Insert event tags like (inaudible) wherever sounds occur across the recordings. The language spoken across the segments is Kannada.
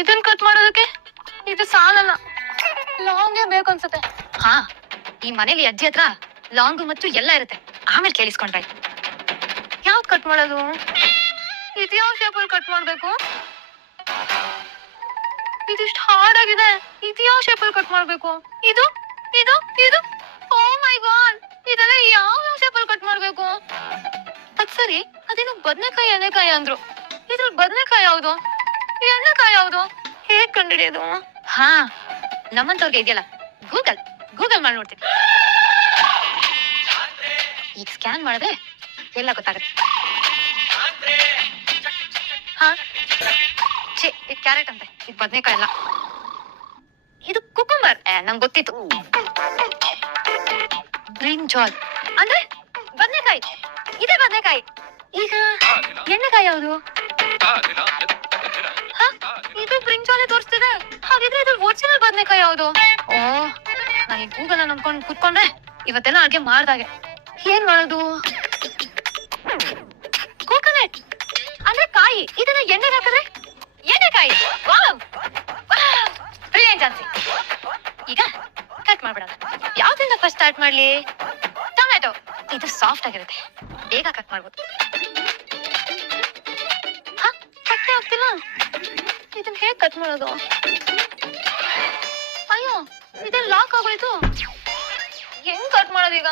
ಇದನ್ ಕಟ್ ಮಾಡೋದಕ್ಕೆ? ಇದು ಸಾಲಲ್ಲ. ಲಾಂಗೇ ಬೇಕು ಅನ್ಸುತ್ತೆ. ಹಾ ಈ ಮನೇಲಿ ಅಜ್ಜಿ ಹತ್ರ ಲಾಂಗ್ ಮತ್ತು ಎಲ್ಲ ಇರುತ್ತೆ. ಆಮೇಲೆ ಕೇಳಿಸ್ಕೊಂಡ್ರೆ. ಯಾವ್ದು ಕಟ್ ಮಾಡೋದು? ಇದು ಯಾವ ಶೇಪಲ್ಲಿ ಕಟ್ ಮಾಡ್ಬೇಕು. ಇದಿಷ್ಟು ಹಾರ್ಡ್ ಆಗಿದೆ. ಇದು ಯಾವ ಶೇಪಲ್ಲಿ ಕಟ್ ಮಾಡ್ಬೇಕು. ಇದು ಇದು ಇದು? ಓ ಮೈ ಗಾಡ್ ಇದೆಲ್ಲ ಯಾವ ಯಾವ ಶೇಪಲ್ಲಿ ಕಟ್ ಮಾಡ್ಬೇಕು? ಅದ್ ಸರಿ ಅದೇನು ಬದನೆಕಾಯಿ ಎಣ್ಣೆಕಾಯಿ ಅಂದ್ರು. ಇದ್ರಲ್ಲಿ ಬದನೆಕಾಯಿ ಯಾವ್ದು? ಎಣ್ಣೆಕಾಯಿ ಯಾವುದು ಹೇಗ್ ಕಂಡುಹಿಡಿಯೋದು ಹಾ ನಮ್ಮಂತವ್ರಿಗೆ ಇದೆಯಲ್ಲ. ಗೂಗಲ್ ಗೂಗಲ್ ಮಾಡಿ ನೋಡ್ತೀನಿ. ಈಗ ಸ್ಕ್ಯಾನ್ ಮಾಡಿದ್ರೆ ಎಲ್ಲ ಗೊತ್ತಾಗುತ್ತೆ. ಹಾ ಛೇ ಇದು ಕ್ಯಾರೆಟ್ ಅಂತೆ ಇದು ಬದನೆಕಾಯಿ ಅಲ್ಲ. ಇದು ಕುಕುಂಬರ್ ನಂಗೆ ಗೊತ್ತಿತ್ತು. ಬ್ರಿಂಜಾಲ್ ಅಂದ್ರೆ ಬದನೆಕಾಯಿ. ಇದೇ ಬದನೆಕಾಯಿ. ಈಗ ಎಣ್ಣೆಕಾಯಿ ಯಾವುದು? ಹಾ ಇದು ಬ್ರಿಂಜಾಲೆ ತೋರಿಸ್ತಿದೆ. ಹಾಗಿದ್ರೆ ಇದು ಒರಿಜಿನಲ್ ಬದನೆಕಾಯಿ ಯಾವುದು? ಓ ನಾನು ಗೂಗಲ್ ನಂಬ್ಕೊಂಡು ಕುತ್ಕೊಂಡ್ರೆ ಇವತ್ತೆಲ್ಲ ಅಡ್ಗೆ ಮಾಡ್ದಾಗೆ. ಏನ್ ಮಾಡೋದು? ಕೋಕೋನಟ್ ಅಂದ್ರೆ ಕಾಯಿ. ಇದನ್ನ ಎಣ್ಣೆ ಹಾಕಿದ್ರೆ? ಎಣ್ಣೆಕಾಯಿ. ವಾವ್. ಬ್ರಿಲಿಯಂಟ್ ಅನ್ಸಿ ಈಗ ಕಟ್ ಮಾಡ್ಬಿಡೋಣ. ಯಾವ್ದ್ರಿಂದ ಫಸ್ಟ್ ಸ್ಟಾರ್ಟ್ ಮಾಡ್ಲಿ? ಟೊಮೆಟೊ ಇದು ಸಾಫ್ಟ್ ಆಗಿರುತ್ತೆ. ಬೇಗ ಕಟ್ ಮಾಡ್ಬೋದು. ಹಾ ಕಟ್ಟೆ ಆಗ್ತಿಲ್ಲ? ಇದನ್ನ ಹೇಗ್ ಕಟ್ ಮಾಡೋದು? ಅಯ್ಯೋ ಇದನ್ ಲಾಕ್ ಆಗೋಯ್ತು. ಹೆಂಗ್ ಕಟ್ ಮಾಡೋದು ಈಗ?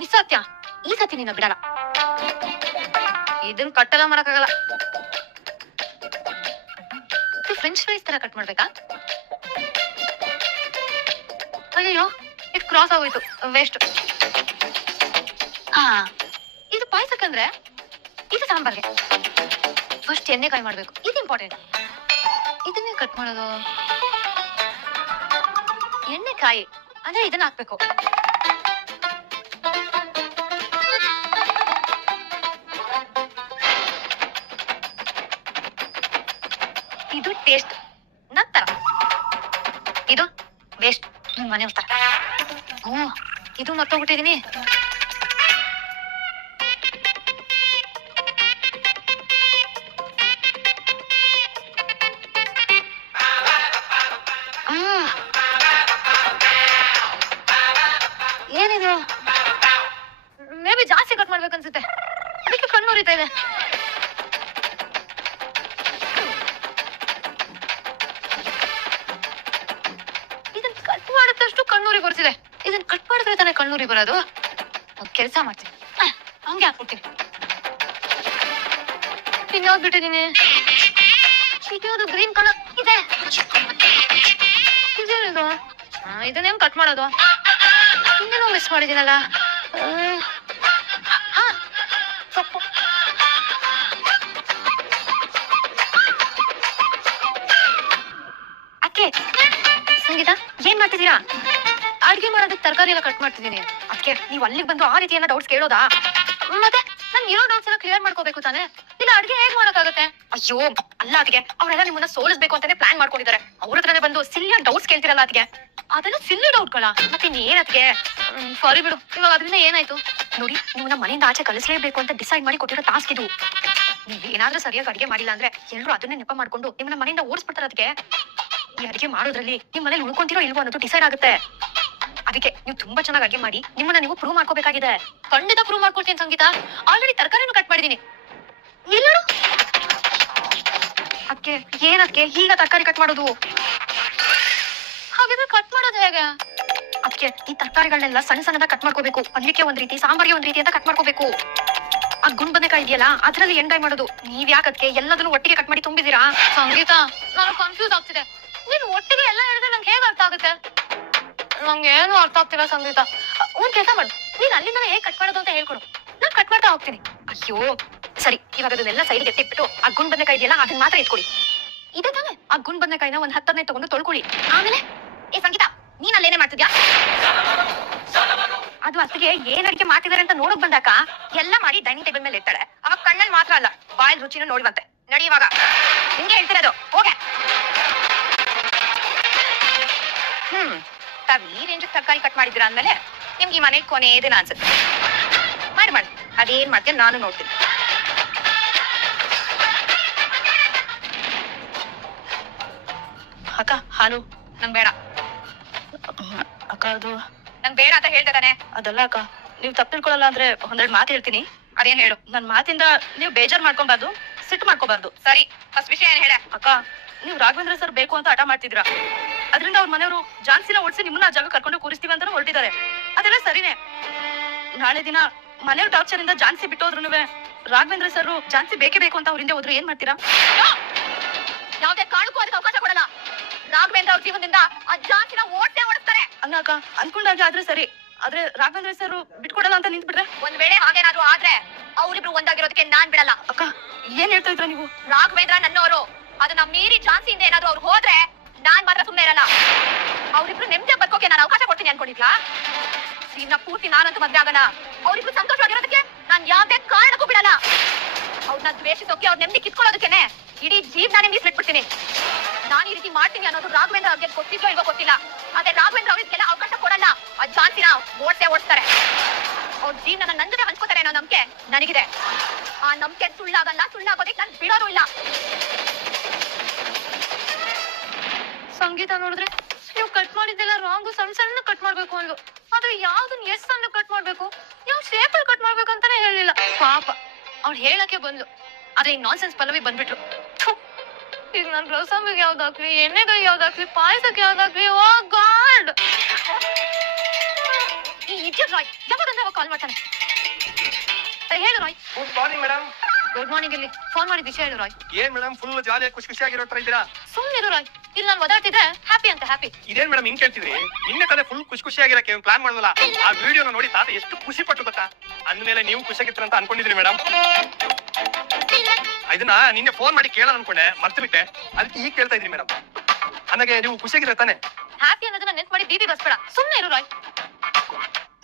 ನಿಸ್ಸತ್ಯ. ಈ ಸತಿ ನಿನ್ನ ಬಿಡಲ್ಲ. ಇದನ್ ಕಟ್ಟಲ್ಲ ಮಾಡಕ್ಕಾಗಲ್ಲ. ಫ್ರೆಂಚ್ ಫ್ರೈಸ್ ತರ ಕಟ್ ಮಾಡ್ಬೇಕಾ? ಅಯ್ಯೋ ಇದು ಕ್ರಾಸ್ ಆಗೋಯ್ತು. ವೇಸ್ಟ್ ಹಾ, ಇದು ಪಾಯಸಕ್ಕಂದ್ರೆ ಇದು ಸಾಂಬಾರ್ಗೆ. ಫಸ್ಟ್ ಎಣ್ಣೆಕಾಯಿ ಮಾಡಬೇಕು. ಇದು ಇಂಪಾರ್ಟೆಂಟ್ ಇದನ್ನೇ ಕಟ್ ಮಾಡೋದು? ಎಣ್ಣೆಕಾಯಿ ಅಂದ್ರೆ ಇದನ್ನ ಹಾಕ್ಬೇಕು. ಇದು ಟೇಸ್ಟ್ ನಂತರ ಇದು ವೇಸ್ಟ್ ಮನೆ ಉತ್ತರ ಹ್ಞೂ, ಇದು ಮತ್ತೋಗ್ಬಿಟ್ಟಿದೀನಿ. ಏನಿದು? ಮೇ ಬಿ ಜಾಸ್ತಿ ಕಟ್ ಮಾಡ್ಬೇಕನ್ಸುತ್ತೆ ಅದಕ್ಕೆ ಕಣ್ಣು ಉರಿತಾ ಇದೆ. ಕಟ್ ಮಾಡಿದ್ರೆ ಕಣ್ಣೂರಿ ಬರೋದು? ಕೆಲಸ ಮಾಡ್ತೀನಿ. ಹಂಗೆ ಹಾಕ್ಬಿಡ್ತೀನಿ. ಇನ್ಯಾವ್ದು ಬಿಟ್ಟಿದ್ದೀನಿ. ಇದ್ಯಾವ್ದು ಗ್ರೀನ್ ಕಲರ್ ಇದೆ. ಇದೇನಿದು? ಆ, ಇದನ್ನ ಕಟ್ ಮಾಡೋದು? ಇನ್ನೇನೋ ಮಿಸ್ ಮಾಡಿದ್ದೀನಲ್ಲ. ಸೊಪ್ಪು. ಅಕ್ಕೆ ಸಂಗೀತ ಏನ್ ಮಾಡ್ತಿದ್ದೀರಾ? ಅಡ್ಗೆ ಮಾಡೋದಕ್ಕೆ ತರಕಾರಿ ಎಲ್ಲ ಕಟ್ ಮಾಡ್ತಿದ್ದೀನಿ. ಅದಕ್ಕೆ ನೀವು ಅಲ್ಲಿಗೆ ಬಂದು ಆ ರೀತಿ ಎಲ್ಲ ಡೌಟ್ಸ್ ಕೇಳೋದಾ? ಮತ್ತೆ ನನ್ ಇರೋ ಡೌಟ್ಸ್ ಎಲ್ಲ ಕ್ಲಿಯರ್ ಮಾಡ್ಕೋಬೇಕು ತಾನೆ? ಇಲ್ಲ ಅಡ್ಗೆ ಹೇಗ್ ಮಾಡೋಕ್ಕಾಗತ್ತೆ? ಅಯ್ಯೋ, ಅಲ್ಲ ಅದಕ್ಕೆ ಅವರೆಲ್ಲ ನಿಮ್ಮನ್ನ ಸೋಲಿಸ್ಬೇಕು ಅಂತಾನೆ ಪ್ಲಾನ್ ಮಾಡ್ಕೊಂಡಿದ್ದಾರೆ. ಅವ್ರ ಹತ್ರನೇ ಬಂದು ಸಿಲ್ಲಿಯ ಡೌಟ್ಸ್ ಕೇಳ್ತಿರಲ್ಲ ಅದಕ್ಕೆ ಅದೆಲ್ಲ ಸಿಲ್ಲಿ ಡೌಟ್ಗಳ ಮತ್ತೆ ಏನ್ ಅದಕ್ಕೆ ಸಾರಿ ಬಿಡು. ಇವಾಗ ಅದರಿಂದ ಏನಾಯ್ತು? ನೋಡಿ, ನಿಮ್ಮನ್ನ ಮನೆಯಿಂದ ಆಚೆ ಕಳಿಸ್ಲೇಬೇಕು ಅಂತ ಡಿಸೈಡ್ ಮಾಡಿ ಕೊಟ್ಟಿರೋ ಟಾಸ್ಕ್ ಇದು. ನೀವ್ ಏನಾದ್ರೂ ಸರಿಯಾಗಿ ಅಡಿಗೆ ಮಾಡಿಲ್ಲ ಅಂದ್ರೆ ಎಲ್ರು ಅದನ್ನೇ ನೆಪ ಮಾಡ್ಕೊಂಡು ನಿಮ್ಮನ್ನ ಮನೆಯಿಂದ ಓಡಿಸ್ಬಿಡ್ತಾರೆ ಅದಕ್ಕೆ ಈ ಅಡಿಗೆ ಮಾಡೋದ್ರಲ್ಲಿ ನಿಮ್ ಮನೇಲಿ ಉಳ್ಕೊಂತಿರೋ ಇಲ್ವೋ ಅನ್ನೋದು ಡಿಸೈಡ್ ಆಗುತ್ತೆ. ಅದಕ್ಕೆ ನೀವು ತುಂಬಾ ಚೆನ್ನಾಗಿ ಅಡಿಗೆ ಮಾಡಿ, ನಿಮ್ಮನ್ನ ನೀವು ಪ್ರೂವ್ ಮಾಡ್ಕೋಬೇಕಾಗಿದೆ. ಖಂಡಿತ ಪ್ರೂವ್ ಮಾಡ್ಕೊಳ್ತೀನಿ ಸಂಗೀತ. ಆಲ್ರೆಡಿ ತರಕಾರಿನೂ ಕಟ್ ಮಾಡಿದೀನಿ. ಎಲ್ಲರೂ? ಅದಕ್ಕೆ ಏನಕ್ಕೆ ಈಗ ತರಕಾರಿ ಕಟ್ ಮಾಡೋದು. ಹಾಗೆ ಕಟ್ ಮಾಡೋದು ಹೇಗೆ? ಅದಕ್ಕೆ ಈ ತರಕಾರಿಗಳನ್ನೆಲ್ಲ ಸಣ್ಣ ಸಣ್ಣದ ಕಟ್ ಮಾಡ್ಕೋಬೇಕು. ಪಲ್ಯಕ್ಕೆ ಒಂದ್ ರೀತಿ, ಸಾಂಬಾರಿಗೆ ಒಂದ್ ರೀತಿ ಅಂತ ಕಟ್ ಮಾಡ್ಕೋಬೇಕು. ಆ ಗುಂಡ್ ಇದೆಯಲ್ಲ, ಅದ್ರಲ್ಲಿ ಎಣ್ಗಾಯಿ ಮಾಡೋದು. ನೀವ್ ಯಾಕದ್ಕೆ ಎಲ್ಲದನ್ನು ಒಟ್ಟಿಗೆ ಕಟ್ ಮಾಡಿ ತುಂಬಿದೀರಾ ಸಂಗೀತ, ನಾನು ಕನ್ಫ್ಯೂಸ್ ಆಗ್ತಿದೆ ನೀನು ಒಟ್ಟಿಗೆ ಎಲ್ಲ ಹೇಳಿದ್ರೆ ನಂಗೆ ಹೇಗೆ ಅರ್ಥ ಆಗುತ್ತೆ? ನಂಗೆ ಏನು ಅರ್ಥ ಆಗ್ತಿಲ್ಲ ಸಂಗೀತ. ಒಂದ್ ಕೆಲಸ ಮಾಡು. ನೀನ್ ಅಲ್ಲಿಂದ ಹೇಗ್ ಕಟ್ ಮಾಡೋದು ಅಂತ ಹೇಳ್ಕೊಡು. ನಾನ್ ಕಟ್ ಮಾಡ್ತಾ ಹೋಗ್ತೀನಿ. ಅಯ್ಯೋ ಸರಿ ಇವಾಗ ಅದನ್ನೆಲ್ಲ ಸೈಡ್ಗೆ ಎತ್ತಿಟ್ಬಿಟ್ಟು ಆ ಗುಂಡ್ ಬದನೆಕಾಯಿ ಇದೆಯಲ್ಲ ಅದನ್ನ ಮಾತ್ರ ಇಟ್ಕೊಳ್ಳಿ ಇದೆ ತಾನೆ. ಆ ಗುಂಡ್ ಬದನೆಕಾಯಿನ ಒಂದ್ ಹತ್ತನೇ ತಗೊಂಡು ತೊಳ್ಕೊಳ್ಳಿ ಆಮೇಲೆ ಏ ಸಂಗೀತ ನೀನ್ ಅಲ್ಲೇನೆ ಮಾಡ್ತಿದ್ಯಾ? ಅದು ಅಷ್ಟಿಗೆ ಏನ್ ಅಡಿಗೆ ಮಾಡ್ತಿದಾರೆ ಅಂತ ನೋಡಕ್ ಬಂದಾಕ ಎಲ್ಲ ಮಾಡಿ ಡೈನಿಂಗ್ ಟೇಬಲ್ ಮೇಲೆ ಇರ್ತಾಳೆ ಅವಾಗ ಕಣ್ಣಲ್ಲಿ ಮಾತ್ರ ಅಲ್ಲ ಬಾಯಲ್ ರುಚಿನೂ ನೋಡುವಂತೆ. ನಡಿ ಇವಾಗ. ನಿಂಗೆ ಹೇಳ್ತಿರೋದು ಹೋಗೆ. ಹ್ಮ್. ತಾವ್ ಈ ರೇಂಜ್ ತರಕಾರಿ ಕಟ್ ಮಾಡಿದ್ರ ಅಂದ್ಮೇಲೆ ನಿಮ್ಗೆ ಈ ಮನೆ ಕೊನೆ ದಿನ ಅನ್ಸುತ್ತೆ. ಮಾಡಿ ಮಾಡಿ. ಅದೇನ್ ಮಾಡ್ತೀನಿ ನಾನು ನೋಡ್ತೀನಿ. ಅಕ್ಕ ಹಾಲು. ನಂಗ್ ಬೇಡ. ಅಕ್ಕ ಅದು ನಂಗ್ ಬೇಡ ಅಂತ ಹೇಳ್ದಾನೆ ಅದಲ್ಲ ಅಕ್ಕ ನೀವು ತಪ್ಪು ತಿಳ್ಕೊಳಲ್ಲ ಅಂದ್ರೆ ಒಂದೆರಡು ಮಾತು ಹೇಳ್ತೀನಿ. ಅದೇನ್ ಹೇಳು. ನನ್ ಮಾತಿಂದ ನೀವು ಬೇಜಾರ್ ಮಾಡ್ಕೊಬಾರ್ದು ಸಿಟ್ಟು ಮಾಡ್ಕೋಬಾರ್ದು. ಸರಿ ಫಸ್ಟ್ ವಿಷಯ ಏನ್ ಹೇಳ? ಅಕ್ಕ ನೀವು ರಾಘವೇಂದ್ರ ಸರ್ ಬೇಕು ಅಂತ ಹಠ ಮಾಡ್ತಿದ್ರ ಅದರಿಂದ ಅವ್ರ ಮನೆಯವರು ಜಾನ್ಸಿನ ಓಡಿಸಿ ನಿಮ್ಮನ್ನ ಜಾಗ ಕರ್ಕೊಂಡು ಕೂರಿಸ್ತೀವಿ ಅಂತ ಹೊರಟಿದ್ದಾರೆ. ಅದೆಲ್ಲ ಸರಿನೇ. ನಾಳೆ ದಿನ ಮನೆಯವ್ರ ಟಾರ್ಚರ್ ಇಂದ ಜಾನ್ಸಿ ಬಿಟ್ಟೋದ್ರು ರಾಘವೇಂದ್ರ ಸರ್ ಜಾನ್ಸಿ ಬೇಕೇ ಬೇಕು ಅಂತ ಅವ್ರಿಂದ ಹೋದ್ರು. ಏನ್ ಮಾಡ್ತೀರಾ? ಯಾವ್ದೇ ಕಾರಣಕ್ಕೂ ಅದಕ್ಕೆ ಅವಕಾಶ ಕೊಡಲ್ಲ. ರಾಘವೇಂದ್ರ ಅವ್ರ ಜೀವನದಿಂದ ಆ ಜಾನ್ಸಿನ ಓಡ್ತೇ ಓಡಿಸ್ತಾರೆ. ಅಂಗಾಕ ಅನ್ಕೊಂಡಾಗ ಅನ್ಕೊಂಡಾಗೆ ಆದ್ರೆ ಸರಿ. ಆದ್ರೆ ರಾಘವೇಂದ್ರ ಸರ್ ಬಿಟ್ಕೊಡಲ್ಲ ಅಂತ ನಿಂತ್ಬಿಟ್ರೆ ಒಂದ್ ವೇಳೆ ಹಾಗೇನಾದ್ರು ಆದ್ರೆ ಅವ್ರಿಬ್ರು ಒಂದಾಗಿರೋದಕ್ಕೆ ನಾನ್ ಬಿಡಲ್ಲ. ಅಕ್ಕ ಏನ್ ಹೇಳ್ತಾ ಇದ್ರ ನೀವು? ರಾಘವೇಂದ್ರ ನನ್ನವರು ಅದನ್ನ ಮೀರಿ ಜಾನ್ಸಿಯಿಂದ ಏನಾದ್ರು ಅವ್ರು ಹೋದ್ರೆ ನಾನ್ ಮಾತ್ರ ಸುಮ್ಮನೆ ಇರಲ್ಲ. ಅವ್ರಿಬ್ರು ನೆಮ್ಮದಿ ಬರ್ಕೋಕೆ ನಾನು ಅವಕಾಶ ಕೊಡ್ತೀನಿ ಅನ್ಕೊಂಡಿದ್ಲಾ? ಜೀವನ ಪೂರ್ತಿ ನಾನಂತೂ ಮದ್ವೆ ಆಗಲ್ಲ. ಅವ್ರಿಬ್ರು ಸಂತೋಷವಾಗಿರೋದಕ್ಕೆ ನಾನ್ ಯಾವ್ದೇ ಕಾರಣಕ್ಕೂ ಬಿಡಲ್ಲ. ಅವ್ರನ್ನ ದ್ವೇಷಿಸೋಕೆ ಅವ್ರ ನೆಮ್ಮದಿ ಕಿತ್ಕೊಳ್ಳೋದಕ್ಕೇನೆ ಇಡೀ ಜೀವನ ಮೀಸಲಿಟ್ಬಿಡ್ತೀನಿ ನಾನು ಈ ರೀತಿ ಮಾಡ್ತೀನಿ ಅನ್ನೋದು ರಾಘವೇಂದ್ರ ಅವ್ರಿಗೆ ಗೊತ್ತಿದ್ರೋ ಇಲ್ವೋ ಗೊತ್ತಿಲ್ಲ. ಆದ್ರೆ ರಾಘವೇಂದ್ರ ಅವ್ರಿಗೆಲ್ಲ ಅವಕಾಶ ಕೊಡಲ್ಲ. ಆ ಜಾನ್ಸಿನ ಓಡ್ತೆ ಓಡಿಸ್ತಾರೆ. ಅವ್ರ ಜೀವನ ನನ್ನ ಜೊತೆ ಹಂಚ್ಕೋತಾರೆ ಅನ್ನೋ ನಂಬಿಕೆ ನನಗಿದೆ. ಆ ನಂಬಿಕೆ ಸುಳ್ಳಾಗಲ್ಲ ಸುಳ್ಳಾಗೋದಕ್ಕೆ ನಾನು ಬಿಡೋರು ಇಲ್ಲ. ಸಂಗೀತ ನೋಡಿದ್ರೆ ನೀವು ಕಟ್ ಮಾಡಿದ್ದೆಲ್ಲ ರಾಂಗು ಸಣ್ಣ ಸಣ್ಣ ಕಟ್ ಮಾಡ್ಬೇಕು ಅಂದ್ಲು ಆದ್ರೆ ಯಾವ್ದನ್ನ ಎಷ್ಟ್ ಸಣ್ಣ ಕಟ್ ಮಾಡ್ಬೇಕು? ಯಾವ ಶೇಪ್ ಅಲ್ಲಿ ಕಟ್ ಮಾಡ್ಬೇಕು ಅಂತಾನೆ ಹೇಳಿಲ್ಲ ಪಾಪ ಅವ್ರು ಹೇಳಕ್ಕೆ ಬಂದ್ಲು. ಆದ್ರೆ ಈಗ ನಾನ್ಸೆನ್ಸ್ ಪಲ್ಲವಿ ಬಂದ್ಬಿಟ್ರು. ಈಗ ನನ್ ರಸಾಂಬಿಗ್ ಯಾವ್ದಾಕ್ಲಿ ಎಣ್ಣೆಗಾಯಿ ಯಾವ್ದಾಕ್ಲಿ ಪಾಯಸಕ್ಕೆ ಯಾವ್ದಾಕ್ಲಿ ಓ ಗಾಡ್! ಈ ಇಡಿಯಟ್ ರಾಯ್ ಯಾವಾಗಂದ್ರೆ ಅವಾಗ ಕಾಲ್ ಮಾಡ್ತಾನೆ. ಹೇಳು Roy. Good morning madam good morning ಇಲ್ಲಿ ಫೋನ್ ಮಾಡಿದ ವಿಷಯ ಹೇಳು ರಾಯ್. ಏನ್ ಮೇಡಮ್ ಫುಲ್ ಜಾಲಿಯಾಗಿ ಖುಷಿ ಖುಷಿಯಾಗಿರೋ ತರ ಇದ್ದೀರಾ? ಸುಮ್ಮನಿರು ರಾಯ್. ಇಲ್ಲಿ ನಾನು ಒದಾಡ್ತಿದ್ರೆ ಹ್ಯಾಪಿ ಅಂತ ಹ್ಯಾಪಿ ಇದೇನ್ ಮೇಡಮ್ ಹಿಂಗ್ ಕೇಳ್ತಿದ್ರಿ? ನಿನ್ನೆ ತಾನೇ ಫುಲ್ ಖುಷಿ ಖುಷಿಯಾಗಿರಕ್ಕೆ ಪ್ಲಾನ್ ಮಾಡಲ್ಲ ಆ ವಿಡಿಯೋನ ನೋಡಿ ತಾತ ಎಷ್ಟು ಖುಷಿ ಪಟ್ಟು ಗೊತ್ತಾ? ಅಂದ್ಮೇಲೆ ನೀವು ಖುಷಿಯಾಗಿತ್ತು ಅಂತ ಅನ್ಕೊಂಡಿದ್ರಿ ಮೇಡಮ್ ಇದನ್ನ ನಿನ್ನೆ ಫೋನ್ ಮಾಡಿ ಕೇಳೋಣ ಅನ್ಕೊಂಡೆ ಮರ್ತು ಬಿಟ್ಟೆ ಅದಕ್ಕೆ ಈಗ ಕೇಳ್ತಾ ಇದ್ರಿ ಮೇಡಮ್ ನನಗೆ ನೀವು ಖುಷಿಯಾಗಿರ ತಾನೆ? ಹ್ಯಾಪಿ ಅನ್ನೋದನ್ನ ನೆನ್ಪ್ ಮಾಡಿ ಬೀದಿ ಬಸ್ಬೇಡ ಸುಮ್ನೆ ಇರು ರಾಯ್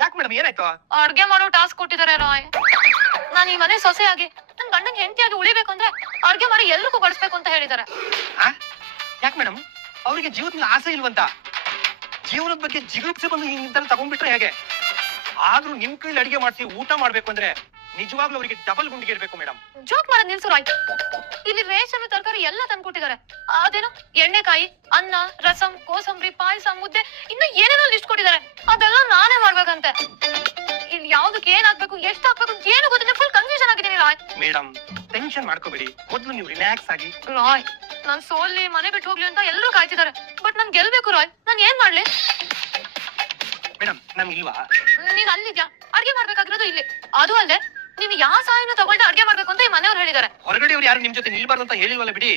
ಯಾಕೆ ಮೇಡಮ್ ಏನಾಯ್ತು? ಅಡ್ಗೆ ಮಾಡೋ ಟಾಸ್ಕ್ ಕೊಟ್ಟಿದ್ದಾರೆ ರಾಯ್ ನಾನು ಈ ಮನೆ ಸೊಸೆಯಾಗಿ ನನ್ ಗಂಡನ್ ಹೆಂಡತಿಯಾಗಿ ಉಳಿಬೇಕು ಅಂದ್ರೆ ಅಡ್ಗೆ ಮಾಡಿ ಎಲ್ರಿಗೂ ಬಡಿಸ್ಬೇಕು ಅಂತ ಹೇಳಿದ್ದಾರೆ. ಯಾಕೆ ಮೇಡಮ್? ಅವರಿಗೆ ಜೀವನದ ಆಸೆ ಇಲ್ವಂತ? ಜೀವನದ ಬಗ್ಗೆ ಜಿಗುಪ್ಸೆ ಬಂದು ನಿರ್ಧಾರ ತಗೊಂಡ್ಬಿಟ್ರೆ ಹೇಗೆ? ಆದ್ರೂ ನಿಮ್ ಕೈಲಿ ಅಡಿಗೆ ಮಾಡಿಸಿ ಊಟ ಮಾಡ್ಬೇಕು ಅಂದ್ರೆ ನಿಜವಾಗ್ಲೂ ಅವರಿಗೆ ಡಬಲ್ ಗುಂಡಿಗೆ ಇರ್ಬೇಕು ಮೇಡಮ್. ಜೋಕ್ ಮಾಡೋದ್ ನಿಲ್ಸು ರಾಯ್. ಇಲ್ಲಿ ರೇಷನ್ ತರಕಾರಿ ಎಲ್ಲ ತಂದ್ಕೊಟ್ಟಿದ್ದಾರೆ. ಅದೇನು? ಎಣ್ಣೆಕಾಯಿ ಅನ್ನ ರಸಂ ಕೋಸಂಬರಿ ಪಾಯಸ ಮುದ್ದೆ ಇನ್ನು ಏನೇನೋ ಲಿಸ್ಟ್ ಕೊಟ್ಟಿದ್ದಾರೆ. ಅದೆಲ್ಲ ನಾನೇ ಮಾಡ್ಬೇಕಂತೆ. ಇಲ್ಲಿ ಯಾವ್ದಕ್ಕೆ ಏನ್ ಹಾಕ್ಬೇಕು ಎಷ್ಟು ಹಾಕ್ಬೇಕು ಏನು ಗೊತ್ತಿಲ್ಲ. ಫುಲ್ ಕನ್ಫ್ಯೂಷನ್ ಆಗಿದ್ದೀನಿ ರಾಯ್. ಮೇಡಮ್ ಟೆನ್ಷನ್ ಮಾಡ್ಕೋಬೇಡಿ. ಮೊದಲು ನೀವು ರಿಲ್ಯಾಕ್ಸ್ ಆಗಿ. ರಾಯ್ ನಾನ್ ಸೋಲ್ಲಿ ಮನೆ ಬಿಟ್ಟು ಹೋಗ್ಲಿ ಅಂತ ಎಲ್ಲರೂ ಕಾಯ್ತಿದ್ದಾರೆ. ಬಟ್ ನನ್ ಗೆಲ್ಬೇಕು ರಾಯ್. ನಾನ್ ಏನ್ ಮಾಡ್ಲಿ? ಮೇಡಮ್ ಇಲ್ವಾ ನೀನ್ ಅಲ್ಲಿದ್ಯಾ? ಅಡ್ಗೆ ಮಾಡ್ಬೇಕಾಗಿರೋದು ಇಲ್ಲಿ. ಅದು ಅಲ್ಲೇ ನೀನ್ ಯಾವ ಸಹಾಯನ ತಗೊಂಡು ಅಡ್ಗೆ ಮಾಡ್ಬೇಕು ಅಂತ ಈ ಮನೆಯವ್ರು ಹೇಳಿದ್ದಾರೆ. ಹೊರಗಡೆ ಅವ್ರು ಯಾರು ನಿಮ್ ಜೊತೆ ನಿಲ್ಬಾರ್ದು ಅಂತ ಹೇಳಿಲ್ವಲ್ಲ ಬಿಡಿ.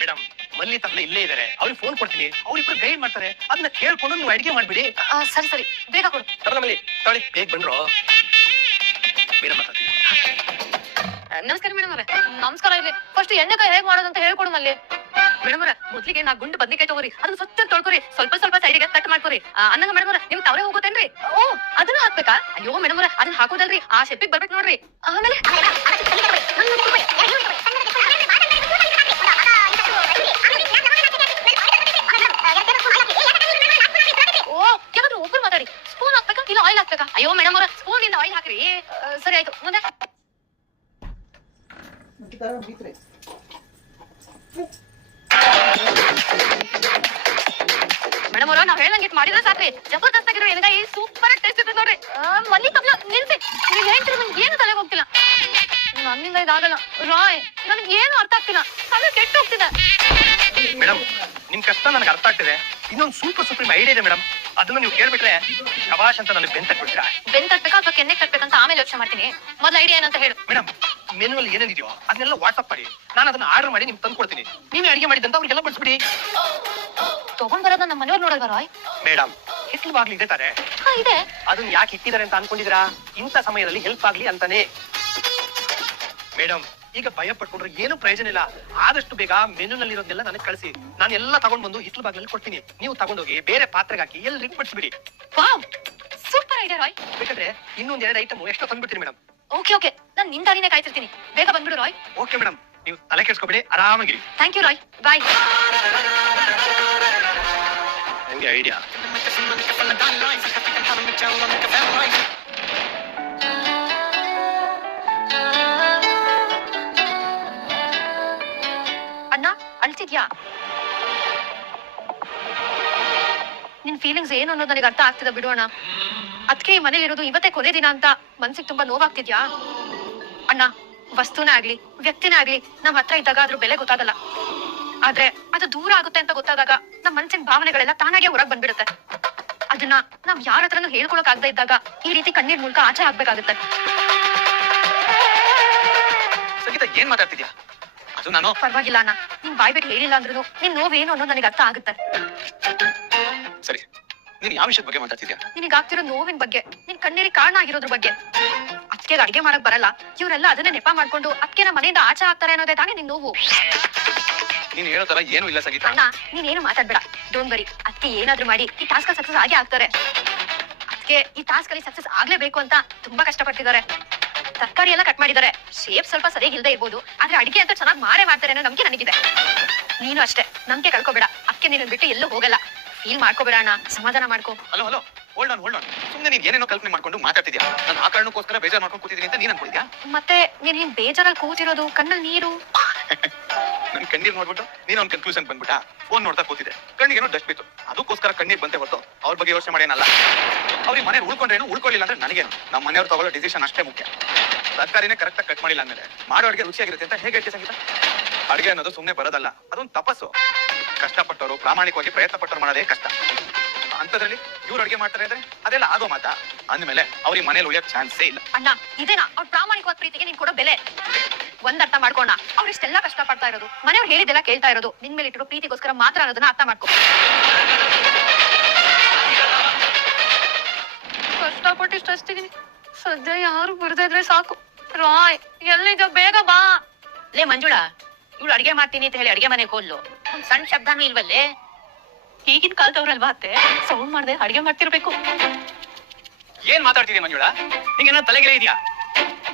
ಮೇಡಮ್ ಮಲ್ಲಿ ತಪ್ಪಲೆ ಇಲ್ಲೇ ಇದಾರೆ. ಅವ್ರಿಗೆ ಫೋನ್ ಕೊಡ್ತೀನಿ. ಅವ್ರಿಬ್ರು ಗೈಡ್ ಮಾಡ್ತಾರೆ. ಅದನ್ನ ಕೇಳ್ಕೊಂಡು ನೀವು ಅಡಿಗೆ ಮಾಡ್ಬಿಡಿ. ಆ, ಸರಿ ಸರಿ. ಬೇಗ ಕೊಡು. ತಗೊಳ್ಳಿ ಬೇಗ ಬಂದ್ರು. ಆ, ನಮಸ್ಕಾರ ಮೇಡಮ್ ಅವರೇ. ನಮಸ್ಕಾರ ಇಲ್ಲಿ ಫಸ್ಟ್ ಎಣ್ಣೆಕಾಯಿ ಹೇಗ್ ಮಾಡೋದಂತ ಹೇಳ್ಕೊಡು ಮಲ್ಲಿ. ಮೇಡಮ್ ಅವರ, ಮೊದ್ಲಿಗೆ ನಾ ಗುಂಡು ಬದ್ನಿಕಾಯಿ ತಗೋರಿ. ಅದನ್ನ ಸ್ವಚ್ಛ ತೊಳ್ಕೊರಿ. ಸ್ವಲ್ಪ ಸ್ವಲ್ಪ ಸೈಡಿಗೆ ಕಟ್ ಮಾಡ್ಕೊರಿ. ಅನ್ನಂಗ ಮೇಡಮ್ ಅವರ ನಿಮ್ ತವರೇ ಹೋಗುತ್ತೇನ್ರಿ ಓ, ಅದನ್ನ ಹಾಕ್ಬೇಕಾ? ಅಯ್ಯೋ ಮೇಡಮ್ ಅವರ, ಅದನ್ನ ಹಾಕೋದಲ್ರಿ. ಆ ಶೆಪ್ಪಿಗೆ ಬರ್ಬೇಕು ನೋಡ್ರಿ. ಆಮೇಲೆ ಓ, ಯಾರಾದ್ರೂ ಒಬ್ರು ಮಾತಾಡಿ. ಸ್ಪೂನ್ ಹಾಕ್ಬೇಕಾ ಇಲ್ಲ ಆಯಿಲ್ ಹಾಕ್ಬೇಕಾ? ಅಯ್ಯೋ ಮೇಡಮ್ ಅವರ ಸ್ಪೂನ್ ಇಂದ ಆಯಿಲ್ ಹಾಕ್ರಿ. ಸರಿ ಆಯ್ತು. ಮುಂದೆ? ಮೇಡಮ್ ಅವ್ರ ನಾವ್ ಹೇಳ್ದಂಗೆ ಇಟ್ ಮಾಡಿದ್ರೆ ಸಾಕ್ರಿ. ಜಬರ್ದಸ್ತ್ ಆಗಿರೋ ಎಣ್ಗಾಯಿ ಸೂಪರ್ ಆಗಿ ಟೇಸ್ಟ್ ಇರ್ತದೆ ನೋಡ್ರಿ. ಮಲ್ಲಿ ಕಬ್ಲ ನಿಲ್ಸಿ. ನೀವ್ ಹೇಳ್ತೀರಿ ನಂಗೆ ಏನು ತಲೆಗೆ ಹೋಗ್ತಿಲ್ಲ. ನನ್ನಿಂದ ಇದಾಗಲ್ಲ ರಾಯ್ ನನಗೆ ಏನು ಅರ್ಥ ಆಗ್ತಿಲ್ಲ. ತಲೆ ಕೆಟ್ಟು ಹೋಗ್ತಿದೆ. ಮೇಡಮ್ ನಿಮ್ ಕಷ್ಟ ನನಗೆ ಅರ್ಥ ಆಗ್ತಿದೆ. ಇನ್ನೊಂದು ಸೂಪರ್ ಸೂಪರ್ ಐಡಿಯಾ ಇದೆ ಮೇಡಮ್. ಅದನ್ನ ನೀವು ಕೇಳ್ಬಿಟ್ರೆ ಶಬಾಷ್ ಅಂತ ನನಗೆ ಬೆಂತ ಕೊಡ್ತೀರಾ ಬೆನ್ ತಟ್ಬೇಕಾ ಅಥವಾ ಕೆನ್ನೆ ಕಟ್ಬೇಕಂತ ಆಮೇಲೆ ಯೋಚನೆ ಮಾಡ್ತೀನಿ. ಮೊದ್ಲು ಐಡಿಯಾ ಏನಂತ ಹೇಳು. ಮೇಡಮ್ ಮೆನು ಅಲ್ಲಿ ಏನೇನಿದೆಯೋ ಅದನ್ನೆಲ್ಲ ವಾಟ್ಸಪ್ ಮಾಡಿ. ನಾನು ಅದನ್ನ ಆರ್ಡರ್ ಮಾಡಿ ನಿಮ್ಗೆ ತಂದು ಕೊಡ್ತೀನಿ. ನೀವೇ ಅಡಿಗೆ ಮಾಡಿದಂತ ಅವ್ರಿಗೆಲ್ಲ ಬಡಿಸ್ಬಿಡಿ ತಗೊಂಡ್ ಬರೋದ ನಮ್ಮ ಮನೆಯವ್ರು ನೋಡಲ್ವಾ ರಾಯ್? ಮೇಡಮ್ ಹಿಟ್ಲುವಾಗ್ಲಿ ಇದೆ ತಾನೆ. ಹಾ ಇದೆ. ಅದನ್ನ ಯಾಕೆ ಇಟ್ಟಿದ್ದಾರೆ ಅಂತ ಅನ್ಕೊಂಡಿದ್ರಾ ಇಂಥ ಸಮಯದಲ್ಲಿ ಹೆಲ್ಪ್ ಆಗ್ಲಿ ಅಂತಾನೆ. ಮೇಡಮ್ ಈಗ ಭಯ ಪಟ್ಕೊಂಡ್ರೆ ಏನು ಪ್ರಯೋಜನ ಇಲ್ಲ. ಆದಷ್ಟು ಬೇಗ ಮೆನುನಲ್ಲಿರೋದೆಲ್ಲ ನನಗೆ ಕಳಿಸಿ. ನಾನು ಎಲ್ಲ ತಗೊಂಡ್ ಬಂದು ಹಿಟ್ಲು ಬಾಗ್ಲಲ್ಲಿ ಕೊಡ್ತೀನಿ. ನೀವು ತಗೊಂಡೋಗಿ ಬೇರೆ ಪಾತ್ರೆಗೆ ಹಾಕಿ ಎಲ್ರಿಗೂ ಬಿಡಿ ವಾವ್! Super idea Roy. ಬೇಕಾದ್ರೆ ಇನ್ನೊಂದ್ ಎರಡು ಐಟಮ್ ಎಷ್ಟೋ ತಂದ್ಬಿಡ್ತೀನಿ ಮೇಡಮ್ ಓಕೆ ಓಕೆ ನಾನು ನಿನ್ ದಾರಿನೇ ಕಾಯ್ತಿರ್ತೀನಿ. ಬೇಗ ಬಂದ್ಬಿಡು ರಾಯ್. ಓಕೆ ಮೇಡಮ್ ನೀವು ತಲೆ ಕೆಡ್ಸ್ಕೊಬೇಡಿ ಆರಾಮಾಗಿರಿ. Thank you Roy. ಬಾಯ್ ನಂಗೆ ಐಡಿಯಾ. ಅಣ್ಣ ಅಳ್ತಿದ್ಯಾ? ನಿನ್ ಫೀಲಿಂಗ್ಸ್ ಏನು ಅನ್ನೋದು ನನಗೆ ಅರ್ಥ ಆಗ್ತಿದೆ ಬಿಡು ಅಣ್ಣ. ಅದಕ್ಕೆ ಈ ಮನೇಲಿ ಇರೋದು ಇವತ್ತೇ ಕೊನೆ ದಿನ ಅಂತ ಮನ್ಸಿಗೆ ತುಂಬಾ ನೋವಾಗ್ತಿದ್ಯಾ? ಅಣ್ಣ ವಸ್ತುನೇ ಆಗ್ಲಿ ವ್ಯಕ್ತಿನೇ ಆಗ್ಲಿ ನಮ್ ಹತ್ರ ಇದ್ದಾಗ ಅದ್ರ ಬೆಲೆ ಗೊತ್ತಾಗಲ್ಲ. ಆದ್ರೆ ಅದು ದೂರ ಆಗುತ್ತೆ ಅಂತ ಗೊತ್ತಾದಾಗ ನಮ್ ಮನ್ಸಿನ ಭಾವನೆಗಳೆಲ್ಲ ತಾನಾಗೆ ಹೊರಗ್ ಬಂದ್ಬಿಡುತ್ತೆ. ಅದನ್ನ ನಾವ್ ಯಾರ ಹತ್ರನೂ ಹೇಳ್ಕೊಳಕ್ ಆಗದೆ ಇದ್ದಾಗ ಈ ರೀತಿ ಕಣ್ಣೀರ್ ಮೂಲಕ ಆಚೆ ಆಗ್ಬೇಕಾಗುತ್ತೆ. ಸಂಗೀತ ಏನ್ ಮಾತಾಡ್ತಿದ್ಯಾ? ಅದು ನಾನು ಪರವಾಗಿಲ್ಲ ಅಣ್ಣ. ನಿನ್ ಬಾಯ್ಬಿಟ್ಟು ಹೇಳಿಲ್ಲ ಅಂದ್ರೂ ನಿನ್ ನೋವೇನು ಅನ್ನೋದು ನನಗೆ ಅರ್ಥ ಆಗುತ್ತೆ. ನೀನ್ ಯಾವ ವಿಷಯದ ಬಗ್ಗೆ ಮಾತಾಡ್ತಿದ್ಯಾ? ನಿನಗ್ ಆಗ್ತಿರೋ ನೋವಿನ ಬಗ್ಗೆ ನಿನ್ ಕಣ್ಣೀರಿ ಕಾರಣ ಆಗಿರೋದ್ರ ಬಗ್ಗೆ. ಅತ್ತಿಗೆ ಅಡಿಗೆ ಮಾಡಕ್ ಬರಲ್ಲ ಇವರೆಲ್ಲ ಅದನ್ನೇ ನೆಪ ಮಾಡ್ಕೊಂಡು ಅತ್ತಿಗೆನ ಮನೆಯಿಂದ ಆಚೆ ಆಗ್ತಾರೆ ಅನ್ನೋದೇ ತಾನೇ ನಿನ್ ನೋವು. ನೀನ್ ಹೇಳೋ ತರ ಏನೂ ಇಲ್ಲ ಸಂಗೀತ. ಅಣ್ಣ ಏನು ಮಾತಾಡ್ಬೇಡ. ಡೋಂಟ್ ವರಿ ಅತ್ತಿಗೆ ಏನಾದ್ರೂ ಮಾಡಿ ಈ ಟಾಸ್ಕ್ ಸಕ್ಸಸ್ ಆಗೇ ಆಗ್ತಾರೆ. ಅದಕ್ಕೆ ಈ ಟಾಸ್ಕ್ ಅಲ್ಲಿ ಸಕ್ಸಸ್ ಆಗ್ಲೇಬೇಕು ಅಂತ ತುಂಬಾ ಕಷ್ಟಪಟ್ಟಿದ್ದಾರೆ ತರಕಾರಿ ಎಲ್ಲ ಕಟ್ ಮಾಡಿದ್ದಾರೆ. ಶೇಪ್ ಸ್ವಲ್ಪ ಸರಿಯಾಗಿ ಇಲ್ದೇ ಇರ್ಬೋದು ಆದ್ರೆ ಅಡಿಗೆ ಅಂತ ಚೆನ್ನಾಗಿ ಮಾಡೇ ಮಾಡ್ತಾರೆ ಅನ್ನೋ ನಂಬಿಕೆ ನನಗಿದೆ. ನೀನು ಅಷ್ಟೇ ನಂಬಿಕೆ ಕಳ್ಕೊಬೇಡ. ಅಕ್ಕೆ ನೀನು ಬಿಟ್ಟು ಎಲ್ಲೂ ಹೋಗಲ್ಲ. ಫೀಲ್ ಮಾಡ್ಕೋಬೇಡ ಅಣ್ಣ. ಸಮಾಧಾನ ಮಾಡ್ಕೋ. Hello hello. Hold on hold on ಸುಮ್ಮನೆ ನೀನ್ ಏನೇನೋ ಕಲ್ಪನೆ ಮಾಡ್ಕೊಂಡು ಮಾತಾಡ್ತಿದ್ಯಾ? ನಾನು ಆ ಕಾರಣಕ್ಕೋಸ್ಕರ ಬೇಜಾರ್ ಮಾಡ್ಕೊಂಡು ಕೂತಿದ್ದೀನಿ ಅಂತ ನೀನ್ ಅನ್ಕೊಂಡಿದ್ಯಾ? ಮತ್ತೆ ನೀನ್ ಹಿಂಗ್ ಬೇಜಾರಲ್ಲಿ ಕೂತಿರೋದು? ಕಣ್ಣಲ್ಲಿ ನೀರು. (laughs) ನನ್ ಕಣ್ಣೀರ್ ನೋಡ್ಬಿಟ್ಟು ನೀನ್ ಅವ್ನ್ ಕನ್ಫ್ಯೂಷನ್ ಬಂದ್ಬಿಟ್ಟ? ಫೋನ್ ನೋಡ್ತಾ ಕೂತಿದೆ ಕಣ್ಣಿಗೆ ಏನೋ ಡಸ್ಟ್ ಬಿತ್ತು. ಅದಕ್ಕೋಸ್ಕರ ಕಣ್ಣೀರ್ ಬಂತೆ ಹೊರತು ಅವ್ರ ಬಗ್ಗೆ ಯೋಚನೆ ಮಾಡೇನಲ್ಲ. ಅವ್ರಿಗೆ ಮನೆ ಉಳ್ಕೊಂಡ್ರೇನು ಉಳ್ಕೊಳ್ಳಿಲ್ಲ ಅಂದ್ರೆ ನನಗೇನು? ನಮ್ಮ ಮನೆಯವ್ರು ತಗೊಳ್ಳೋ ಡಿಸಿಷನ್ ಅಷ್ಟೇ ಮುಖ್ಯ. ತರಕಾರಿನೇ ಕರೆಕ್ಟ್ ಕಟ್ ಮಾಡಿಲ್ಲ ಅಂದ್ರೆ ಮಾಡೋ ಅಡುಗೆ ರುಚಿಯಾಗಿರುತ್ತೆ ಅಂತ ಹೇಗೆ ಸಂಗೀತ? ಅಡುಗೆ ಅನ್ನೋದು ಸುಮ್ಮನೆ ಬರೋದಲ್ಲ. ಅದೊಂದು ತಪಸ್ಸು. ಕಷ್ಟಪಟ್ಟವರು ಪ್ರಾಮಾಣಿಕವಾಗಿ ಪ್ರಯತ್ನ ಪಟ್ಟರು ಮಾಡೋದೇ ಕಷ್ಟ. ಅಂತದ್ರಲ್ಲಿ ಇವ್ರು ಅಡಿಗೆ ಮಾಡ್ತಾರೆ ಅಂದ್ರೆ ಅದೆಲ್ಲ ಆಗೋ ಮಾತಾ. ಅಂದ್ಮೇಲೆ ಅವ್ರಿಗೆ ಮನೇಲಿ ಉಳಿಯಕ್ ಚಾನ್ಸೇ ಇಲ್ಲ. ಅಣ್ಣ ಇದೇನಾ? ಅವ್ರ ಪ್ರಾಮಾಣಿಕವಾದ ಪ್ರೀತಿಗೆ ನೀನ್ ಕೊಡೋ ಬೆಲೆ. ಒಂದ್ ಅರ್ಥ ಮಾಡ್ಕೋಣ ಅವ್ರು ಇಷ್ಟೆಲ್ಲ ಕಷ್ಟ ಪಡ್ತಾ ಇರೋದು. ಮನೆಯವ್ರು ಹೇಳಿದೆಲ್ಲ ಕೇಳ್ತಾ ಇರೋದು. ನಿನ್ ಮೇಲೆ ಇಟ್ಟಿರೋ ಪ್ರೀತಿಗೋಸ್ಕರ ಮಾತ್ರ ಅನ್ನೋದನ್ನ ಅರ್ಥ ಮಾಡ್ಕೋ. ಕಷ್ಟಪಟ್ಟು ಇಷ್ಟು ಹಚ್ತಿದೀನಿ ಸದ್ಯ ಯಾರು ಬರ್ದೇ ಇದ್ರೆ ಸಾಕು. ರಾಯ್ ಎಲ್ಲಿದ್ಯೋ ಬೇಗ ಬಾ. ಲೇ ಮಂಜುಳಾ ಇವ್ಳು ಅಡಿಗೆ ಮಾಡ್ತೀನಿ ಅಂತ ಹೇಳಿ ಅಡಿಗೆ ಮನೆಗೆ ಹೋದ್ಲು. ಒಂದ್ ಸಣ್ಣ ಶಬ್ದನೂ ಇಲ್ವಲ್ಲೇ? ಈಗಿನ ಕಾಲದವ್ರಲ್ವಾ ಅತ್ತೆ? ಸೌಂಡ್ ಮಾಡ್ದೆ ಅಡಿಗೆ ಮಾಡ್ತಿರ್ಬೇಕು. ಏನ್ ಮಾತಾಡ್ತಿದ್ಯ ಮಂಜುಳಾ? ನಿಂಗೇನ ತಲೆಗೆಲೆ ಇದೆಯಾ?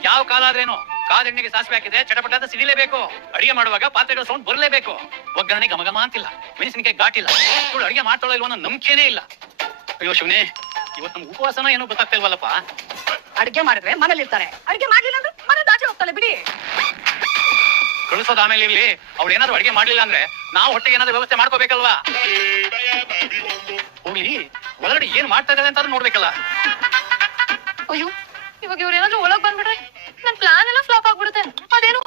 ಯಾವ ಕಾಲ ಆದ್ರೇನು ಕಾದೆಣ್ಣೆಗೆ ಸಾಸಿವೆ ಹಾಕಿದೆ ಚಟಪಟ ಅಂತ ಸಿಡಿಲೇಬೇಕು ಅಡಿಗೆ ಮಾಡುವಾಗ ಪಾತ್ರೆಗಳ ಸೌಂಡ್ ಬರಲೇಬೇಕು. ಒಗ್ಗರಣೆ ಗಮಗಮ ಅಂತಿಲ್ಲ. ಮೆಣಸಿನಕಾಯಿ ಘಾಟಿಲ್ಲ. ಇವಳು ಅಡಿಗೆ ಮಾಡ್ತಾಳೋ ಇಲ್ವೋ ಅನ್ನೋ ನಂಬಿಕೆನೇ ಇಲ್ಲ. ಅಯ್ಯೋ ಶಿವನೇ ಇವತ್ತು ನಮ್ಗೆ ಉಪವಾಸನ ಏನೋ ಗೊತ್ತಾಗ್ತಾ ಇಲ್ವಲ್ಲಪ್ಪ? ಅಡಿಗೆ ಮಾಡಿದ್ರೆ ಮನೇಲಿ ಇರ್ತಾರೆ ಅಡಿಗೆ ಮಾಡ್ಲಿಲ್ಲ ಅಂದ್ರೆ ಮನೆ ದಾಚೆ ಹೋಗ್ತಾಳೆ ಬಿಡಿ. ಕಳಿಸೋದು ಆಮೇಲೆ ಇಲ್ಲಿ ಅವ್ಳು ಏನಾದ್ರು ಅಡಿಗೆ ಮಾಡ್ಲಿಲ್ಲ ಅಂದ್ರೆ ನಾವು ಹೊಟ್ಟೆಗೆ ಏನಾದ್ರು ವ್ಯವಸ್ಥೆ ಮಾಡ್ಕೋಬೇಕಲ್ವಾ? ಹೋಗ್ಲಿ ಒಳಗಡೆ ಏನ್ ಮಾಡ್ತಾ ಇದ್ದಾರೆ ಅಂತ ನೋಡ್ಬೇಕಲ್ಲ. ಅಯ್ಯೋ ಇವಾಗ ಇವ್ರು ಏನಾದ್ರೂ ಒಳಗ್ ಬಂದ್ಬಿಟ್ರೆ ನನ್ ಪ್ಲಾನ್ ಎಲ್ಲ ಫ್ಲಾಪ್ ಆಗ್ಬಿಡುತ್ತೆ. ಅದೇನು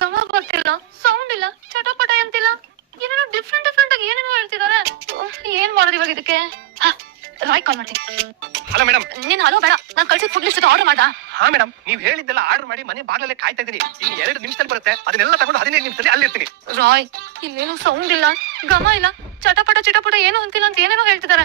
ಗಮ ಬರ್ತಿಲ್ಲ ಸೌಂಡ್ ಇಲ್ಲ ಚಟಪಟ ಅಂತಿಲ್ಲ ಏನೇನೋ ಡಿಫ್ರೆಂಟ್ ಡಿಫ್ರೆಂಟ್ ಆಗಿ ಏನೇನೋ ಹೇಳ್ತಿದಾರೆ. ಏನ್ ಮಾಡೋದು ಇವಾಗ ಇದಕ್ಕೆ? ರಾಯ್ ಕಾಲ್ ಮಾಡ್ತೀನಿ. ಹಲೋ ಮೇಡಮ್ ನೀನ್ ಹಲೋ ಬೇಡ. ನಾನ್ ಕಳ್ಸಿದ ಫುಡ್ ಲಿಸ್ಟ್ ಆರ್ಡರ್ ಮಾಡ್ದ. ಹಾ ಮೇಡಮ್ ನೀವು ಹೇಳಿದ್ದೆಲ್ಲ ಆರ್ಡರ್ ಮಾಡಿ ಮನೆ ಬಾಗ್ಲಲ್ಲೇ ಕಾಯ್ತಾ ಇದೀನಿ ಇನ್ನು ಎರಡು ನಿಮಿಷದಲ್ಲಿ ಬರುತ್ತೆ. ಅದನ್ನೆಲ್ಲ ತಗೊಂಡು ಹದಿನೈದು ನಿಮಿಷದಲ್ಲಿ ಅಲ್ಲಿರ್ತೀನಿ ರಾಯ್ ಇಲ್ಲೇನು ಸೌಂಡ್ ಇಲ್ಲ. ಗಮ ಇಲ್ಲ. ಚಟಪಟ ಚಿಟಪಟ ಏನು ಅಂತಿಲ್ಲ ಅಂತ ಏನೇನೋ ಹೇಳ್ತಿದ್ದಾರೆ.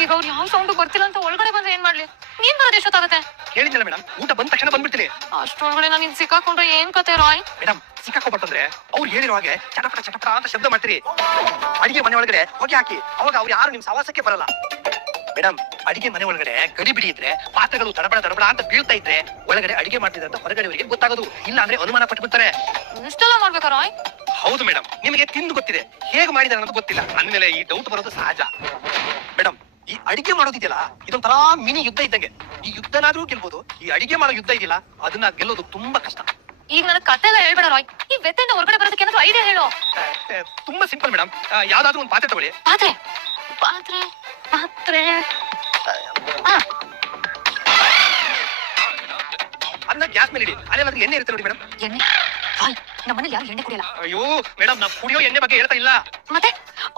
ಈಗ ಅವ್ರು ಯಾವ ಸೌಂಡ್ ಬರ್ತಿಲ್ಲ ಅಂತ ಒಳಗಡೆ ಬಂದ್ರೆ ಏನ್ ಮಾಡ್ಲಿ? ನೀನ್ ಬರೋದು ಎಷ್ಟೊತ್ತಾಗತ್ತೆ? ಹೇಳಿದ್ನಲ್ಲ ಮೇಡಮ್ ಊಟ ಬಂದ ತಕ್ಷಣ ಬಂದ್ಬಿಡ್ತೀನಿ. ಅಷ್ಟೊಳಗಡೆ ನಾನು ನಿನ್ ಸಿಕ್ಕಾಕೊಂಡ್ರೆ ಏನ್ ಕತೆ ರಾಯ್? ಮೇಡಮ್ ಸಿಕ್ಕಾಕೊಂಡ್ಬರ್ತಂದ್ರೆ ಅವ್ರು ಹೇಳಿರೋ ಹಾಗೆ ಚಟಪಟ ಚಟಪಟ ಅಂತ ಶಬ್ದ ಮಾಡ್ತೀರಿ. ಅಡಿಗೆ ಮನೆ ಒಳಗಡೆ ಹೊಗೆ ಹಾಕಿ. ಅವಾಗ ಅವ್ರು ಯಾರು ನಿಮ್ ಸವಾಸಕ್ಕೆ ಬರಲ್ಲ. ಮೇಡಮ್ ಅಡಿಗೆ ಮನೆ ಒಳಗಡೆ ಗಡಿ ಬಿಡಿ ಇದ್ರೆ ಪಾತ್ರೆಗಳು ತಡಬಡ ತಡಬಡ ಅಂತ ಬೀಳ್ತಾ ಇದ್ರೆ ಒಳಗಡೆ ಅಡಿಗೆ ಮಾಡ್ತಿದ್ರೆ ಅಂತ ಹೊರಗಡೆಯವರಿಗೆ ಗೊತ್ತಾಗೋದು. ಇಲ್ಲ ಅಂದ್ರೆ ಅನುಮಾನ ಪಟ್ಬಿಡ್ತಾರೆ ಇಷ್ಟೆಲ್ಲ ಮಾಡ್ಬೇಕಾ ರಾಯ್? ಹೌದು ಮೇಡಮ್ ನಿಮಗೆ ತಿಂದು ಗೊತ್ತಿದೆ. ಹೇಗೆ ಮಾಡಿದಾರೆ ಅನ್ನೋದು ಗೊತ್ತಿಲ್ಲ. ಅಂದ್ಮೇಲೆ ಈ ಡೌಟ್ ಬರೋದು ಸಹಜ. ಮೇಡಮ್ ಈ ಅಡಿಗೆ ಮಾಡೋದಿದೆಯಲ್ಲ ಇದೊಂಥರ ಮಿನಿ ಯುದ್ಧ ಇದ್ದಂಗೆ. ಈ ಯುದ್ಧನಾದ್ರೂ ಗೆಲ್ಬಹುದು ಈ ಅಡಿಗೆ ಮಾಡೋ ಯುದ್ಧ ಇದೆಯಲ್ಲ ಅದನ್ನ ಗೆಲ್ಲೋದು ತುಂಬಾ ಕಷ್ಟ. ಈಗ ನನಗೆ ಕತೆ ಎಲ್ಲ ಹೇಳ್ಬೇಡ ರಾಯ್. ಈ ವ್ಯತೆಯಿಂದ ಹೊರಗಡೆ ಬರೋದಕ್ಕೆ ಏನಾದ್ರು ಐಡಿಯಾ ಹೇಳು. ತುಂಬಾ ಸಿಂಪಲ್ ಮೇಡಮ್ ಯಾವ್ದಾದ್ರು ಒಂದು ಪಾತ್ರೆ ತಗೊಳ್ಳಿ. ಪಾತ್ರೆ? ಪಾತ್ರೆ? ಪಾತ್ರೆ? ಅನ್ನ ಗ್ಯಾಸ್ ಮೇಲೆ ಇಡಿ. ಅಲ್ಲೇನಾದ್ರೂ ಎಣ್ಣೆ ಇರುತ್ತೆ ನೋಡಿ ಮೇಡಮ್ ಎಣ್ಣೆ? ರಾಯ್ ನಮ್ಮ ಮನೇಲಿ ಯಾರು ಎಣ್ಣೆ ಕುಡಿಯಲ್ಲ? ಅಯ್ಯೋ ಮೇಡಮ್ ನಾವು ಕುಡಿಯೋ ಎಣ್ಣೆ ಬಗ್ಗೆ ಹೇಳ್ತಾ ಇಲ್ಲ. ಮತ್ತೆ?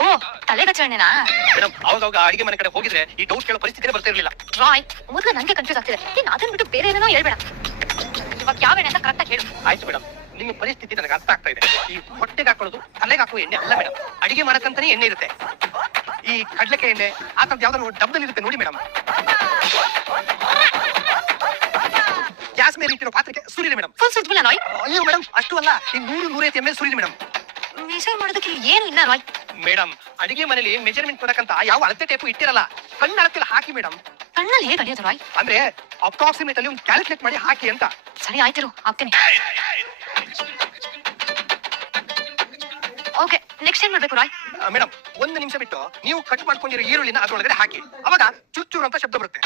ಓ ತಲೆಗಚ್ಚ ಎಣ್ಣೆನಾ? ಮೇಡಮ್ ಅವಾಗ ಅವಾಗ ಅಡಿಗೆ ಮನೆ ಕಡೆ ಹೋಗಿದ್ರೆ ಈ ಡೌಟ್ ಕೇಳೋ ಪರಿಸ್ಥಿತಿನೇ ಬರ್ತಿರ್ಲಿಲ್ಲ ರಾಯ್ ಮೊದ್ಲು ನಂಗೆ ಕನ್ಫ್ಯೂಸ್ ಆಗ್ತಿದೆ. ನೀನ್ ಅದನ್ನ ಬಿಟ್ಟು ಬೇರೆ ಏನೋ ಹೇಳ್ಬೇಡ. ಇವಾಗ ಯಾವ ಎಣ್ಣೆ ಅಂತ ಕರೆಕ್ಟಾಗಿ ಹೇಳು. ಆಯ್ತು ಮೇಡಮ್ ನಿಮ್ಮ ಪರಿಸ್ಥಿತಿ ನನಗೆ ಅರ್ಥ ಆಗ್ತಾ ಇದೆ. ಈ ಹೊಟ್ಟೆಗೆ ಹಾಕೊಳ್ಳೋದು ತಲೆಗೆ ಹಾಕುವ ಎಣ್ಣೆ ಅಲ್ಲ ಮೇಡಮ್ ಅಡಿಗೆ ಮಾಡಕ್ಕಂತಾನೆ ಎಣ್ಣೆ ಇರುತ್ತೆ. ಈ ಕಡ್ಲೆಕಾಯಿ ಎಣ್ಣೆ ಆ ತರದ್ ಯಾವ್ದಾದ್ರು ಡಬ್ಬದಲ್ಲಿ ಇರುತ್ತೆ ನೋಡಿ ಮೇಡಮ್ ಗ್ಯಾಸ್ ಮೇಲೆ ಇಟ್ಟಿರೋ ಪಾತ್ರಕ್ಕೆ ಸುರಿಲಿ ಮೇಡಮ್ ಫುಲ್ ಸುದ್ಬಿಲ್ಲ ನಾಯ್? ಅಯ್ಯೋ ಮೇಡಮ್ ಅಷ್ಟು ಅಲ್ಲ. ಈ ನೂರು ನೂರೈವತ್ತು ಎಂ ಎಲ್ ಸುರಿಲಿ ಮೇಡಮ್ ಮೆಷರ್ ಮಾಡೋದಕ್ಕೆ ಏನು ಇಲ್ಲ ರಾಯ್ ಮೇಡಮ್ ಅಡಿಗೆ ಮನೇಲಿ ಮೆಜರ್ಮೆಂಟ್ ಕೊಡಕ್ಕಂತ ಯಾವ ಅಳತೆ ಟೇಪು ಇಟ್ಟಿರಲ್ಲ. ಕಣ್ಣು ಅಳತೆಲ್ಲ ಹಾಕಿ ಮೇಡಮ್ ಕಣ್ಣಲ್ಲಿ ಹೇಗೆ ಅಡಿಯೋದು ರಾಯ್? ಅಂದ್ರೆ ಅಪ್ರಾಕ್ಸಿಮೇಟ್ ಅಲ್ಲಿ ಒಂದು ಕ್ಯಾಲ್ಕುಲೇಟ್ ಮಾಡಿ ಹಾಕಿ ಅಂತ. ಸರಿ ಆಯ್ತಿರು ಹಾಕ್ತೀನಿ. ಓಕೆ ನೆಕ್ಸ್ಟ್ ಏನ್ ಮಾಡ್ಬೇಕು ರಾಯ್? ಮೇಡಮ್ ಒಂದು ನಿಮಿಷ ಬಿಟ್ಟು ನೀವು ಕಟ್ ಮಾಡ್ಕೊಂಡಿರೋ ಈರುಳ್ಳಿನ ಅದ್ರೊಳಗಡೆ ಹಾಕಿ. ಅವಾಗ ಚುಚ್ಚೂರು ಅಂತ ಶಬ್ದ ಬರುತ್ತೆ.